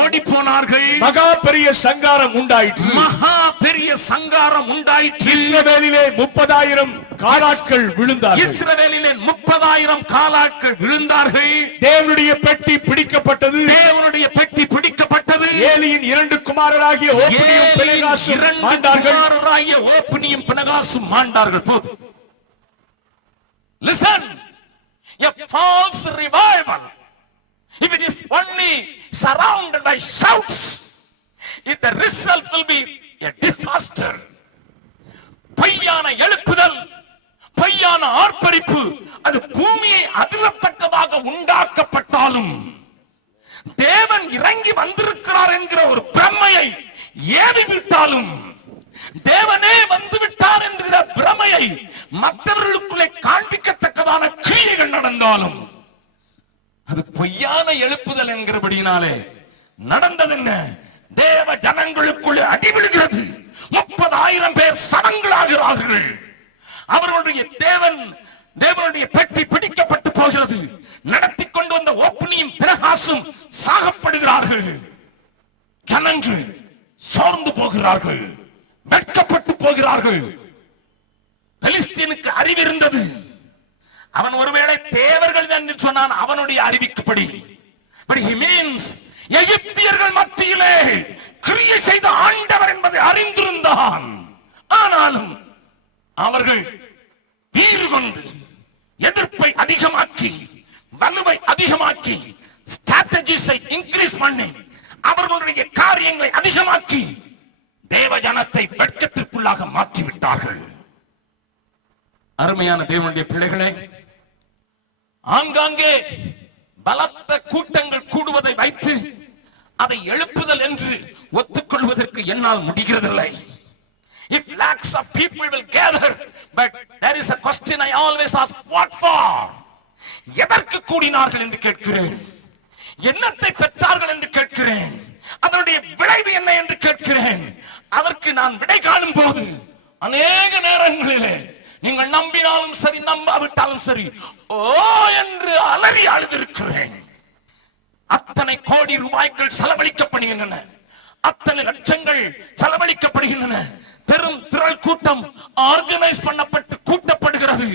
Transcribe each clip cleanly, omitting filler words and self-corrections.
ஓடி போனார்கள். மகா பெரிய சங்காரம் உண்டாயிற்று. மகா பெரிய சங்காரம் உண்டாயிற்று. இஸ்ரவேலிலே 30,000 காலாட்கள் விழுந்தார்கள். இஸ்ரவேலிலே 30,000 காலாட்கள் விழுந்தார்கள். தேவனுடைய பெட்டி பிடிக்கப்பட்டது. தேவனுடைய பெட்டி பிடிக்கப்பட்டது. ஏலியின் 2 குமாரராகிய ஓப்னியும் பினகாசும் மாண்டார்கள். குமாரராகிய ஓப்னியும் பினகாசும் மாண்டார்கள். போது. Listen, a false revival, if it is only surrounded by shouts, if the result will be a disaster. பொய்யான எழுப்புதல், பொய்யான ஆர்ப்பரிப்பு, அது பூமியை அதிரத்தக்கதாக உண்டாக்கப்பட்டாலும் தேவன் இறங்கி வந்திருக்கிறார் என்கிற ஒரு பிரமையை ஏவிவிட்டாலும், தேவனே வந்துவிட்டார் என்கிற பிரமையை மற்றவர்களுக்குள்ளே காண்பிக்கத்தக்கதான கிரியைகள் நடந்தாலும் அது பொய்யான எழுப்புதல் என்கிறபடியினாலே நடந்தது என்ன? தேவ ஜனங்களுக்குள்ளே அடிவிடுகிறது. 30,000 பேர் சடங்களாகிறார்கள். அவர்களுடைய தேவனுடைய பெட்டி பிடிக்கப்பட்டு போகிறது. நடத்தி கொண்டு வந்த ஓப்னியும் பினகாசும் சாகப்படுகிறார்கள். ஜனங்கள் சோர்ந்து போகிறார்கள், வெட்கப்பட்டு போகிறார்கள். பெலிஸ்தீனுக்கு அறிவிருந்தது. அவன் ஒருவேளை தேவர்கள் என்று சொன்னான் அவனுடைய அறிவிக்கப்படி. But he means எகிப்தியர்கள் மத்தியிலே கிரியை செய்த ஆண்டவர் என்பதை அறிந்திருந்தான். ஆனாலும் அவர்கள் வீறு கொண்டு எதிர்ப்பை அதிகமாக்கி, வலுவை அதிகமாக்கி, ஸ்ட்ராட்டஜிஸை இன்கிரீஸ் பண்ணி, அவர்களுடைய காரியங்களை அதிகமாக்கி தேவ ஜனத்தை வெட்கத்திற்குள்ளாக மாற்றிவிட்டார்கள். அருமையான தேவனுடைய பிள்ளைகளே, ஆங்காங்கே பலத்த கூட்டங்கள் கூடுவதை வைத்து அதை எழுப்புதல் என்று ஒத்துக்கொள்வதற்கு என்னால் முடிகிறதில்லை. If lakhs of people will gather, but there is a question I always ask, what for? எதற்கு கூடினார்கள் என்று கேட்கிறேன். என்னத்தை பெற்றார்கள் என்று கேட்கிறேன். அதனுடைய விளைவு என்ன என்று கேட்கிறேன். அதற்கு நான் விடை காணும் போது அநேக நேரங்களிலே நீங்கள் நம்பினாலும் சரி, நம்பாவிட்டாலும் சரி, ஓ என்று அலறி அழுதிருக்கிறேன். அத்தனை கோடி ரூபாய்கள் செலவழிக்கப்படுகின்றன, அத்தனை லட்சங்கள் செலவழிக்கப்படுகின்றன. பெரும் திரள் கூட்டம் ஆர்கனைஸ் பண்ணப்பட்டு கூட்டப்படுகிறது.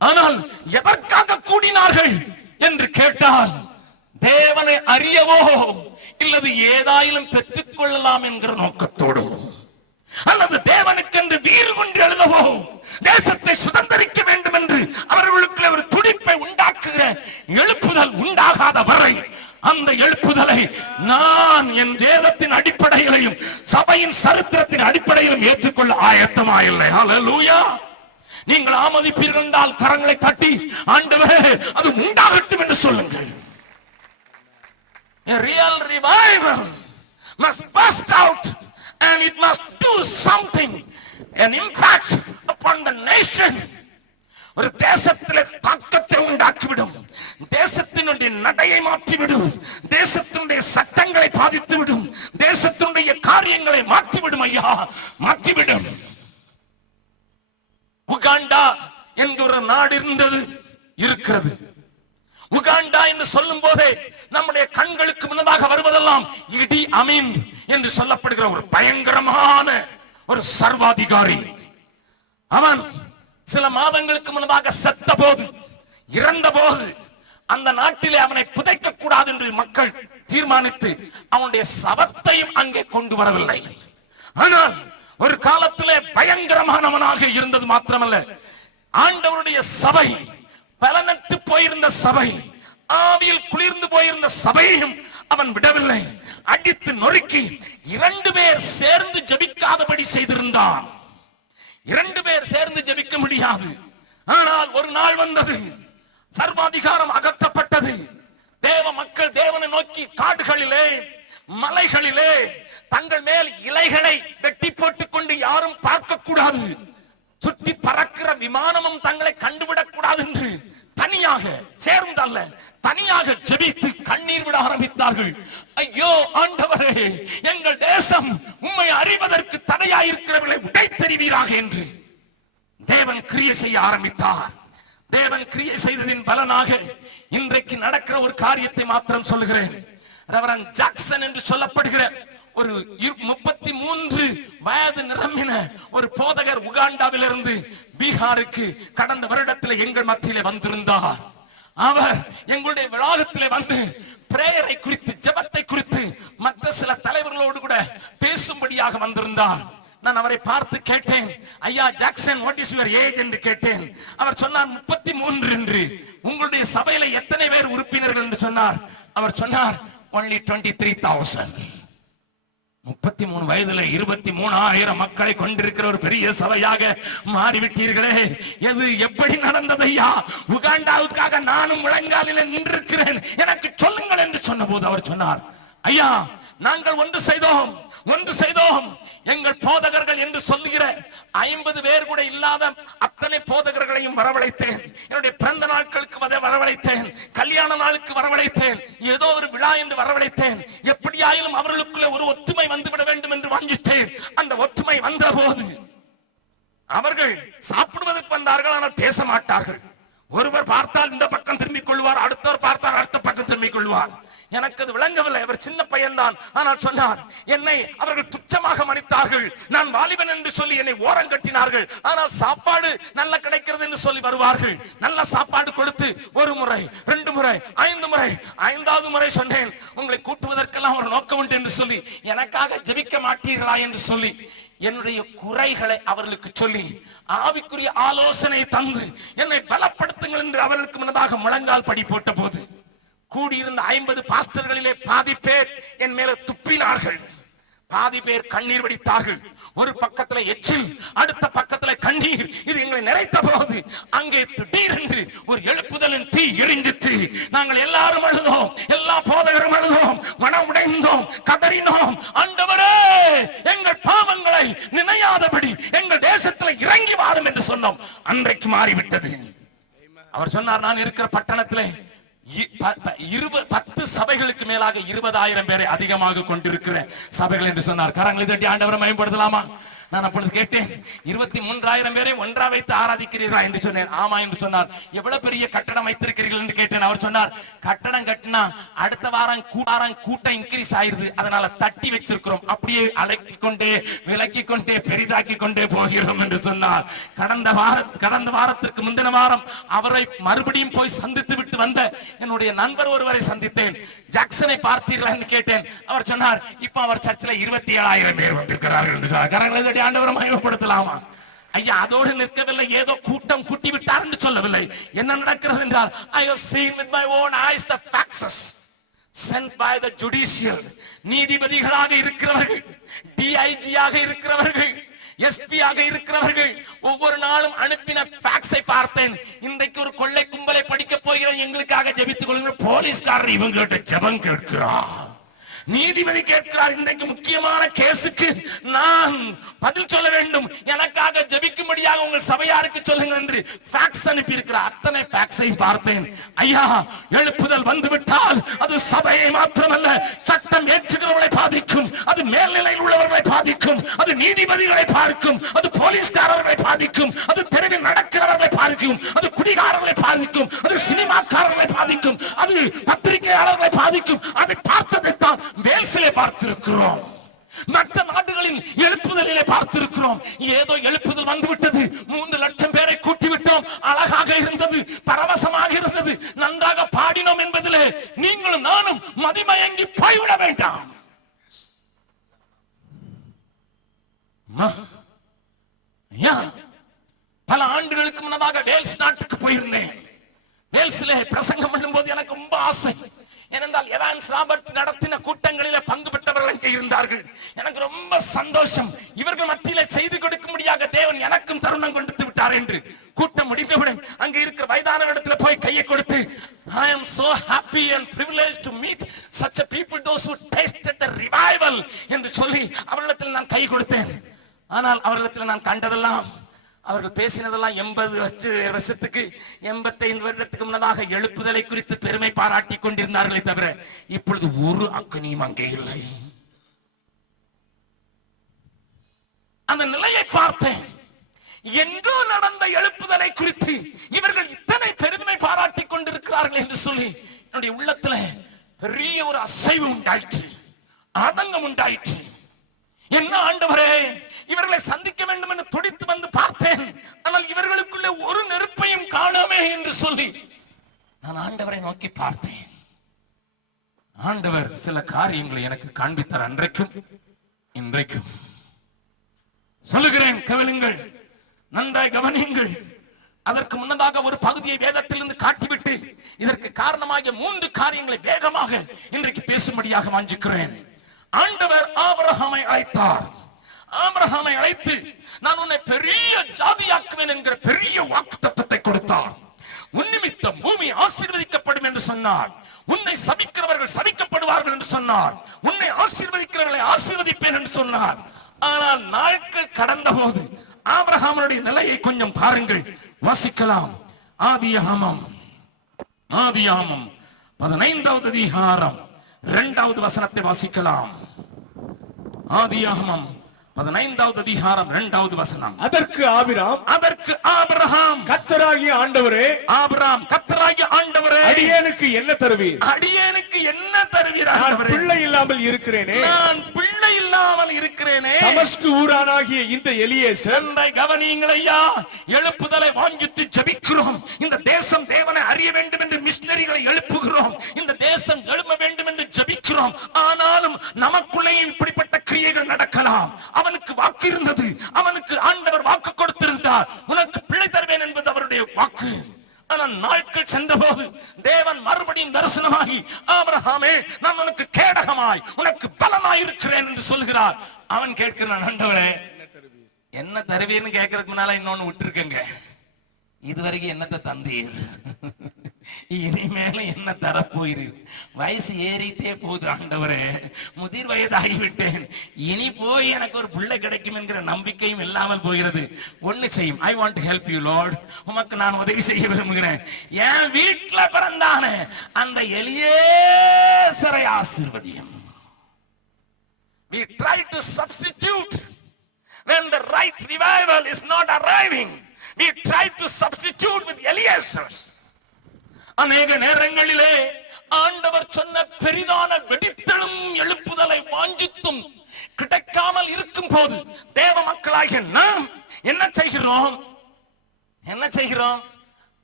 ஆனால் எதற்காக கூடினார்கள் என்று கேட்டால், தேவனை அறியவோ இல்லது ஏதாயிலும் பெற்றுக் கொள்ளலாம் என்கிற நோக்கத்தோடு, அல்லது தேவனுக்கென்று வீறு கொண்டு எழுதவோ, தேசத்தை சுதந்திரிக்க வேண்டும் என்று அவர்களுக்கு ஒரு துடிப்பை உண்டாக்குகிற எழுப்புதல் உண்டாகாத வரை அந்த எழுப்புதலை நான் என் வேதத்தின் அடிப்படையிலையும் சபையின் சரித்திரத்தின் அடிப்படையிலும் ஏற்றுக்கொள்ள ஆயத்தமாயில்லை. ஹல்லேலூயா. நீங்கள் ஆமதிப்பீர்கள் என்றால் கரங்களை தட்டி, ஆண்டவரே அது உண்டாகட்டும் என்று சொல்லுங்கள். A real revival must burst out and it must do something, an impact upon the nation. ஒரு தேசத்திலே தாக்கத்தை உண்டாக்கிவிடும், தேசத்தினுடைய நடையை மாற்றிவிடும், தேசத்தினுடைய சட்டங்களை பாதித்துவிடும், தேசத்தினுடைய காரியங்களை மாற்றிவிடும். ஐயா, மாற்றிவிடும். உகாண்டா என்கிற ஒரு நாடு இருந்தது, இருக்கிறது. உகாண்டா என்று சொல்லும் போதே நம்முடைய கண்களுக்கு முன்னதாக வருவதெல்லாம் இடி அமீன் என்று சொல்லப்படுகிற ஒரு பயங்கரமான ஒரு சர்வாதிகாரி. அவன் சில மாதங்களுக்கு முன்னதாக செத்த போது, இறந்த போது அந்த நாட்டிலே அவனை புதைக்க கூடாது என்று மக்கள் தீர்மானித்து அவனுடைய சவத்தையும் அங்கே கொண்டு வரவில்லை. ஆனால் ஒரு காலத்திலே பயங்கரமானவனாக இருந்தது மாத்திரமல்ல, ஆண்டவருடைய சபை, பலனற்று போயிருந்த சபை, ஆவியில் குளிர்ந்து போயிருந்த சபையையும் அவன் விடவில்லை. அடித்து நொறுக்கி 2 பேர் சேர்ந்து ஜெபிக்காதபடி செய்திருந்தான். 2 பேர் சேர்ந்து ஜெபிக்க முடியாது. ஆனால் ஒரு நாள் வந்தது, சர்வாதிகாரம் அகற்றப்பட்டது. தேவ மக்கள் தேவனை நோக்கி காடுகளிலே, மலைகளிலே தங்கள் மேல் இலைகளை வெட்டி போட்டுக் கொண்டு யாரும் பார்க்க கூடாது, சுற்றி பறக்கிற விமானமும் தங்களை கண்டுவிடக் கூடாது என்று தனியாக, சேர்ந்தல்ல தனியாக ஜெபித்து கண்ணீர் விட ஆரம்பித்தார்கள். ஐயோ ஆண்டவரே, எங்கள் தேசம் உம்மை அறிவதற்கு தடையாயிருக்கிறவர்களை உடை தெரிவீராக என்று தேவன் கிரியை செய்ய ஆரம்பித்தார். தேவன் கிரியை செய்ததின் பலனாக இன்றைக்கு நடக்கிற ஒரு காரியத்தை மாத்திரம் சொல்லுகிறேன். ரெவரண்ட் ஜாக்சன் என்று சொல்லப்படுகிற ஒரு 33 வயது நிரம்பின ஒரு போதகர் உகாண்டாவிலிருந்து பீகாருக்கு கடந்த வருடத்தில் எங்கள் மத்தியிலே வந்திருந்தார். அவர் எங்களுடைய வளாகத்திலே வந்து பிரேயரை குறித்து, ஜெபத்தை குறித்து மற்ற சில தலைவர்களோடு கூட பேசும்படியாக வந்திருந்தார். நான் அவரை பார்த்து கேட்டேன், ஐயா Jackson, what is your age என்று கேட்டேன். அவர் சொன்னார் 33 என்று. உங்களுடைய சபையில எத்தனை பேர் உறுப்பினர்கள் என்று சொன்னார். அவர் சொன்னார் only 23,000. 33 வயதுல 23,000 மக்களை கொண்டிருக்கிற ஒரு பெரிய சபையாக மாறிவிட்டீர்களே, எது எப்படி நடந்தது ஐயா? உகாண்டாவுக்காக நானும் முழங்காலில் நின்றிருக்கிறேன், எனக்கு சொல்லுங்கள் என்று சொன்ன போது அவர் சொன்னார், ஐயா நாங்கள் ஒன்று செய்தோம். எங்கள் போதகர்கள் என்று சொல்லுகிற 50 பேர் கூட இல்லாத அத்தனை போதகர்களையும் வரவழைத்தேன். என்னுடைய பிறந்த நாட்களுக்கு வரவழைத்தேன், கல்யாண நாளுக்கு வரவழைத்தேன், ஏதோ ஒரு விழா என்று வரவழைத்தேன். எப்படியாயிலும் அவர்களுக்குள்ள ஒரு ஒற்றுமை வந்துவிட வேண்டும் என்று வாங்கிட்டேன். அந்த ஒற்றுமை வந்த போது அவர்கள் சாப்பிடுவதற்கு வந்தார்கள், ஆனால் பேச மாட்டார்கள். ஒருவர் பார்த்தால் இந்த பக்கம் திரும்பிக் கொள்வார், அடுத்தவர் பார்த்தால் அடுத்த பக்கம் திரும்பிக் கொள்வார். எனக்கு அது விளங்கவில்லை. அவர் சின்ன பையன்தான், ஆனால் சொன்னார், என்னை அவர்கள் துச்சமாக மதித்தார்கள். நான் வாலிபன் என்று சொல்லி என்னை ஓரம் கட்டினார்கள். ஆனால் சாப்பாடு நல்ல கிடைக்கிறது என்று சொல்லி வருவார்கள். நல்ல சாப்பாடு கொடுத்து 1 முறை 2 முறை 5 முறை 5வது முறை சொன்னேன், உங்களை கூட்டுவதற்கெல்லாம் ஒரு நோக்கம் உண்டு என்று சொல்லி, எனக்காக ஜெபிக்க மாட்டீர்களா என்று சொல்லி என்னுடைய குறைகளை அவர்களுக்கு சொல்லி ஆவிக்குரிய ஆலோசனை தந்து என்னை பலப்படுத்துங்கள் என்று அவர்களுக்கு முன்னதாக முழங்கால் படி போட்ட போது கூடியிருந்த 50 பாஸ்டர்களிலே பாதி பேர் என் மேல துப்பினார்கள், பாதி பேர் கண்ணீர் வடித்தார்கள். ஒரு பக்கத்துல எச்சில், அடுத்த பக்கத்துல கண்ணீர். இது எங்களை நிறைத்த போது அங்கே திடீரென்று ஒரு எழுப்புதலின் தீ எரிஞ்சிட்டு நாங்கள் எல்லாரும் அழுதோம், எல்லா போதகரும் அழுதோம், மனம் உடைந்தோம், கதறினோம். ஆண்டவரே, எங்கள் பாவங்களை நினையாதபடி எங்கள் தேசத்துல இறங்கி வாரும் என்று சொன்னோம். அன்றைக்கு மாறிவிட்டது. அவர் சொன்னார், நான் இருக்கிற பட்டணத்திலே 10 சபைகளுக்கு மேலாக 20,000 பேரை அதிகமாக கொண்டிருக்கிற சபைகள் என்று சொன்னார். கரங்களை தட்டி ஆண்டவரை மகிமைப்படுத்தலாமா? நான் அப்பொழுது கேட்டேன், 23,000 பேரை ஒன்றா வைத்து ஆராதிக்கிறீர்களா என்று சொன்னேன். ஆமா என்று சொன்னார். எவ்வளவு பெரிய கட்டடம் வைத்திருக்கிறீர்கள் என்று கேட்டேன். அவர் சொன்னார், கட்டடம் கட்டினா அடுத்த வாரம் கூட்டம் இன்க்ரீஸ் ஆயிருது, அதனால தட்டி வச்சிருக்கிறோம், அப்படியே அழைக்கிக்கொண்டே விலக்கிக்கொண்டே பெரிதாக்கி கொண்டே போகிறோம் என்று சொன்னார். கடந்த வாரத்திற்கு முந்தின வாரம் அவரை மறுபடியும் போய் சந்தித்து விட்டு வந்த என்னுடைய நண்பர் ஒருவரை சந்தித்தேன். ஜாக்சனை பார்த்தீர்களா என்று கேட்டேன். அவர் சொன்னார், இப்ப அவர் சர்ச்சில் 27,000 பேர் வந்திருக்கிறார்கள் என்று சொன்னார். கரங்களை ஆண்டவரை மகிமைப்படுத்தலாமா? ஐயா, அதோடு நிற்கவில்லை, ஏதோ கூட்டம் கூட்டி விட்டார் என்று சொல்லவில்லை. என்ன நடக்கிறது என்றால், I have seen with my own eyes the faxes sent by the judicial. நீதிபதிகளாக இருக்கிறவர்கள், DIG ஆக இருக்கிறவர்கள், SP ஆக இருக்கிறவர்கள் ஒவ்வொரு நாளும் அனுப்பின ஃபேக்ஸை பார்த்தேன். இன்றைக்கு ஒரு கொள்ளை கும்பலை படிக்க போகிறோம், எங்களுக்காக ஜெபித்துக் கொள்ளுங்கள். போலீஸ்காரர் இவங்ககிட்ட ஜெபம் கேட்கிறார், நீதிபதி கேட்கிறார், இன்றைக்கு முக்கியமான கேஸுக்கு நான் பதில் சொல்ல வேண்டும், எனக்காக ஜெபிக்கும்படியாக உங்கள் சபையாருக்கு சொல்லுங்கள் என்று ஃபேக்ஸ் அனுப்பி இருக்கிறார். அத்தனை ஃபேக்ஸை பார்த்தேன். ஐயா, எழுப்புதல் வந்துவிட்டால் அது சபையை மாத்திரமல்ல, சட்டம் ஏற்றுகிறவர்களை பாதிக்கும், அது மேல்நிலையில் உள்ளவர்களை பாதிக்கும், அது நீதிபதிகளை பாதிக்கும், அது போலீஸ்காரர்களை பாதிக்கும், அது தெருவில் நடக்கிறவர்களை பாதிக்கும், அது குடிகாரர்களை பாதிக்கும், அது சினிமாக்காரர்களை பாதிக்கும், அது பத்திரிகையாளர்களை பாதிக்கும். அதை பார்த்ததைத்தான் வேல்ஸிலே பார்த்திருக்கிறோம், மற்ற நாடுகளின் எழுப்புதலிலே பார்த்திருக்கிறோம். ஏதோ எழுப்புதல் வந்துவிட்டது, 3 லட்சம் பேரை கூட்டிவிட்டோம், அழகாக இருந்தது, பரவசமாக இருந்தது, நன்றாக பாடினோம் என்பதிலே நீங்களும் நானும் மதிமயங்கி போய்விட வேண்டாம். பல ஆண்டுகளுக்கு முன்னதாக வேல்ஸ் நாட்டுக்கு போயிருந்தேன். வேல்ஸிலே பிரசங்கம் பண்ணும் போது எனக்கு ரொம்ப ஆசை. ஏனென்றால் எவான்ஸ் ராபர்ட் நடத்தின கூட்டங்களிலே பங்கு பெற்றவர்கள் அங்கே இருந்தார்கள். எனக்கு ரொம்ப சந்தோஷம், இவர்கள் மத்தியிலே செய்து கொடுக்கும்படியாக தேவன் எனக்கும் தருணம் கொடுத்து விட்டார் என்று. கூட்டம் முடிந்தவுடன் அங்கே இருக்கிற வயதான இடத்துல போய் கையை கொடுத்து, I am so happy and privileged to meet such a people, those who tasted the revival என்று சொல்லி அவர்களிடத்தில் நான் கை கொடுத்தேன். ஆனால் அவர்களிடத்தில் நான் கண்டதெல்லாம், அவர்கள் பேசினதெல்லாம் 80 வருஷத்துக்கு 85 வருடத்துக்கு முன்னதாக எழுப்புதலை குறித்து பெருமை பாராட்டி கொண்டிருந்தார்களே தவிர இப்பொழுது ஒரு அக்கனியும் அங்கே இல்லை. அந்த நிலையை பார்த்தேன். எங்கோ நடந்த எழுப்புதலை குறித்து இவர்கள் இத்தனை பெருமை பாராட்டி கொண்டிருக்கிறார்கள் என்று சொல்லி என்னுடைய உள்ளத்துல பெரிய ஒரு அசைவு உண்டாயிற்று, ஆதங்கம் உண்டாயிற்று. என்ன ஆண்டவரே, இவர்களை சந்திக்க வேண்டும் என்று துடித்து வந்து பார்த்தேன், ஆனால் இவர்களுக்குள்ளே ஒரு நெருப்பையும் காணாமே என்று சொல்லி நான் ஆண்டவரை நோக்கி பார்த்தேன். ஆண்டவர் சில காரியங்களை எனக்கு காண்பித்தார், அன்றைக்கும் இன்றைக்கும். சொல்லுகிறேன், கவனிங்கள், நன்றாய் கவனியுங்கள். அதற்கு முன்னதாக ஒரு பகுதியை வேதத்திலிருந்து காட்டிவிட்டு இதற்கு காரணமாகிய 3 காரியங்களை வேகமாக இன்றைக்கு பேசும்படியாக வாஞ்சிக்கிறேன். ஆண்டவர் ஆபிரகாமை அழைத்தார். ஆபிரகாமை அழைத்து நான் உன்னை பெரிய ஜாதியாக்குவேன் என்கிற பெரிய வாக்குத்தத்தத்தை கொடுத்தார். உன் நிமித்தம் பூமி ஆசீர்வதிக்கப்படும் என்று சொன்னார். உன்னை சபிக்கிறவர்கள் சபிக்கப்படுவார்கள் என்று சொன்னார். உன்னை ஆசீர்வதிக்கிறவர்களை ஆசீர்வதிப்பேன் என்று சொன்னார். ஆனால் நாட்கள் கடந்த போது ஆபிரகாமுடைய நிலையை கொஞ்சம் பாருங்கள், வாசிக்கலாம். ஆதியாகமம் 15வது அதிகாரம் 2வது வசனத்தை வாசிக்கலாம். ஆதியாகமம் 15வது அதிகாரம் 2வது வசனம். அதற்கு ஆபிரகாம், கர்த்தராகிய ஆண்டவரே, கர்த்தராகிய ஆண்டவரே, அடியேனுக்கு என்ன தருவீர்? அடியேனுக்கு என்ன தருவீர் ஆண்டவரே? பிள்ளை இல்லாமல் இருக்கிறேனே, நான் பிள்ளை இல்லாமல் இருக்கிறேனே. தமஸ்கு ஊரானாகிய இந்த எலியேசர், கவனியுங்கள் ஐயா, எழுப்புதலை வாஞ்சித்து ஜெபிக்கிறோம். இந்த தேசம் தேவனை அறிய வேண்டும் என்று மிஷனரிகளை எழுப்புகிறோம். இந்த தேசம் எழும்ப வேண்டும் என்று ஜெபிக்கிறோம். ஆனாலும் நமக்குள்ளேயும் இப்படிப்பட்ட கிரியைகள் நடக்கலாம். அவனுக்கு வாக்கு இருந்தது, அவனுக்கு ஆண்டவர் வாக்கு கொடுத்திருந்தார், உனக்கு பிள்ளை தருவேன் என்பது அவருடைய வாக்கு. ஆனால் நாட்கள் சென்றபோது தேவன் மறுபடியும் தரிசனமாகி, ஆபிரகாமே, நான் உனக்கு கேடகமாய் உனக்கு பலமாய் இருக்கிறேன் என்று சொல்கிறார். அவன் கேட்கிறான், ஆண்டவரே என்ன தருவீர்னு கேட்கறதுக்கு முன்னால இன்னொன்னு விட்டுருக்கங்க, இதுவரைக்கும் என்னத்தை தந்தீர், இனிமேல என்ன தரப்போகிறீர்? வயசு ஏறிட்டே போகுது ஆண்டவரே, முதிர் வயதாகிவிட்டேன், இனி போய் எனக்கு ஒரு பிள்ளை கிடைக்கும் என்கிற நம்பிக்கையும் இல்லாமல் போகிறது. ஒண்ணு செய்யும், I want to help you Lord, உமக்கு நான் உதவி செய்ய விரும்புகிறேன். என் வீட்டுல பிறந்தானே அந்த எலியேசரை ஆசீர்வதியும். We try to substitute when the right revival is not arriving. We try to substitute with Eliezers. அநேக நேரங்களிலே ஆண்டவர் சொன்ன பெரிதான வெடித்தெழும் எழுப்புதலை வாஞ்சித்தும் கிடைக்காமல் இருக்கும் போது தேவ மக்களாகிய நாம் என்ன செய்கிறோம்?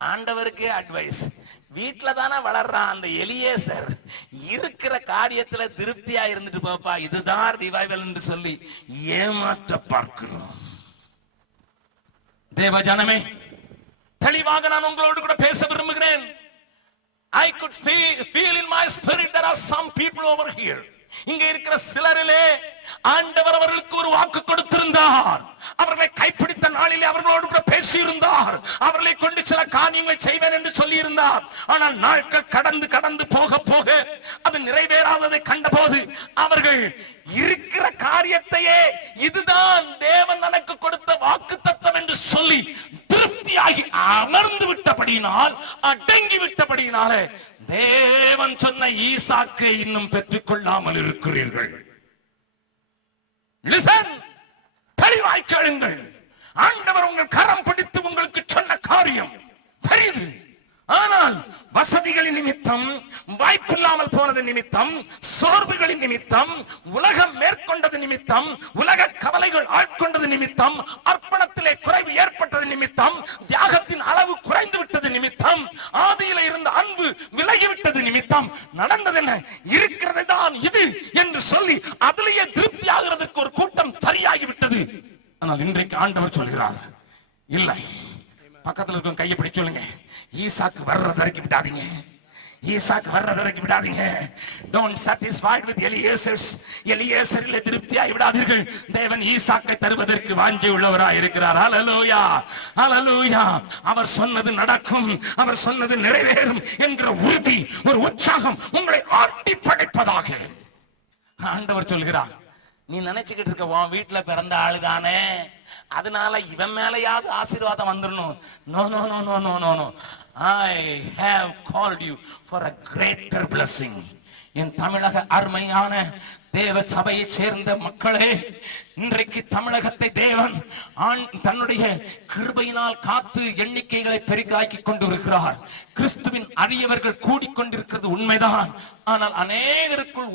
ஆண்டவருக்கே அட்வைஸ். வீட்டுல தானே வளர்றான் அந்த எலியேசர், இருக்கிற காரியத்துல திருப்தியா இருந்துட்டு போப்பா, இதுதான் ரிவைவல் என்று சொல்லி ஏமாற்ற பார்க்கிறோம். தேவ ஜனமே, தெளிவாக நான் உங்களோடு கூட பேச விரும்புகிறேன். I could feel in my spirit there are some people over here. இங்க இருக்கிற சிலரிலே ஆண்டவர் அவர்களுக்கு ஒரு வாக்கு கொடுத்திருந்தார். அவர்களை கைப்பிடித்த நாளிலே அவர்களோடு கூட பேசியிருந்தார். அவர்களை கொண்டு சில காரியங்களை செய்வேன் என்று சொல்லி இருந்தார். ஆனால் நாட்கள் கடந்து போக போக அது நிறைவேறாததை கண்டபோது அவர்கள் இருக்கிற காரியத்தையே இதுதான் தேவன் எனக்கு கொடுத்த வாக்கு தத்தம் என்று சொல்லி திருப்தியாகி அமர்ந்து விட்டபடியினால், அடங்கி விட்டபடியினாலே தேவன் சொன்ன ஈசாக்கை இன்னும் பெற்றுக் கொள்ளாமல் இருக்கிறீர்கள். லிசன், தெளிவாய் கேளுங்கள். ஆண்டவர் உங்கள் கரம் பிடித்து உங்களுக்கு சொன்ன காரியம் பெரியது. ஆனால் வசதிகளின் நிமித்தம், வாய்ப்பில்லாமல் போனது நிமித்தம், சோர்வுகளின் நிமித்தம், உலகம் மேற்கொண்டது நிமித்தம், உலக கவலைகள் ஆட்கொண்டது நிமித்தம், அர்ப்பணத்திலே குறைவு ஏற்பட்டது நிமித்தம், தியாகத்தின் அளவு குறைந்து விட்டது நிமித்தம், ஆதியில இருந்த அன்பு விலகிவிட்டது நிமித்தம் நடந்தது என்ன? இருக்கிறது தான் இது என்று சொல்லி அதிலேயே திருப்தி ஆகிறதுக்கு ஒரு கூட்டம் சரியாகிவிட்டது. ஆனால் இன்றைக்கு ஆண்டவர் சொல்கிறார், இல்லை. பக்கத்தில் இருக்கும் கையை பிடிச்சு சொல்லுங்க, ஈசாக்கு வர்றத இறக்கி விடாதீங்க, ஈசாக்கு வர்றத இறக்கி விடாதீங்க. Don't satisfied with Eliezers. எலியேசரிலே திருப்தியாய் விடாதீர்கள். தேவன் ஈசாக்கை தருவதற்கு வாஞ்சி உள்ளவராய் இருக்கிறார். ஹல்லேலூயா, ஹல்லேலூயா. அவர் சொன்னது நடக்கும், அவர் சொன்னது நிறைவேறும் என்கிற உறுதி, ஒரு உற்சாகம் உங்களை ஆட்டி படைப்பதாக ஆண்டவர் சொல்கிறார். நீ நினைச்சுக்கிட்டு இருக்க உன் வீட்டுல பிறந்த ஆளுதானே, அதனால இவன் மேலையாவது ஆசீர்வாதம் வந்துடணும். No no no no no no no. I have called you for a greater blessing. என் தமிழக அருமையான தேவ சபையை சேர்ந்த மக்களே, இன்றைக்கு தமிழகத்தை தேவன் தன்னுடைய கிருபையினால் காத்து எண்ணிக்கைகளை பெருக்காக்கி கொண்டு இருக்கிறார். கிறிஸ்துவின் அரியவர்கள் கூடிக்கொண்டிருக்கிறது உண்மைதான். ஆனால் அநேகருக்குள்